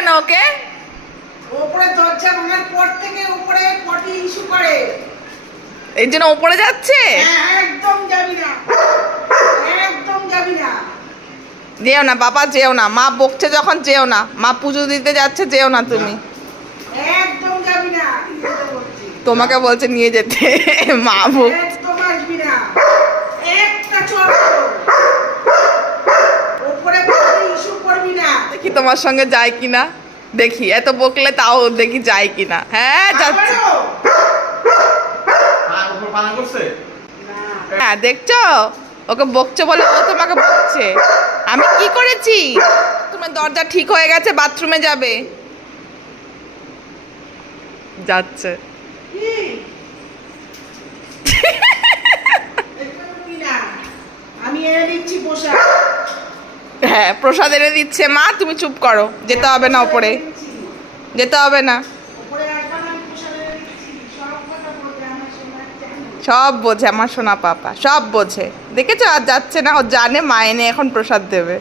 কেন ওকে? উপরে দরজা ভাঙার পর থেকে উপরে পটি ইস্যু করে। এই জন্য উপরে যাচ্ছে। একদম যাবি না, একদম যাবি না। যেও না বাবা, যেও না, মা বকছে যখন যেও না, মা পুজো দিতে যাচ্ছে, যেও না তুমি। একদম যাবি না, তোমাকে বলছে নিয়ে যেতে মা বক। একদম আসবি না, একটা চড় উপরে পটি ইস্যু করবি না। দেখি তোমার সঙ্গে যায় কিনা, দেখি এত বকলে তাও দেখি যায় কিনা। হ্যাঁ যাচ্ছে। হ্যাঁ দেখছো, ওকে বকছো বলে ও তোমাকে বকছে। আমি কি করেছি? তোমার দরজা ঠিক হয়ে গেছে, বাথরুমে যাবে। যাচ্ছে। আমি এনে দিচ্ছি পোশাক। হ্যাঁ প্রসাদ এনে দিচ্ছে মা, তুমি চুপ করো, যেতে হবে না ওপরে, যেতে হবে না। সব বোঝে আমার সোনা পাপা, সব বোঝে। দেখেছো আর যাচ্ছে না, ও জানে মা এনে এখন প্রসাদ দেবে।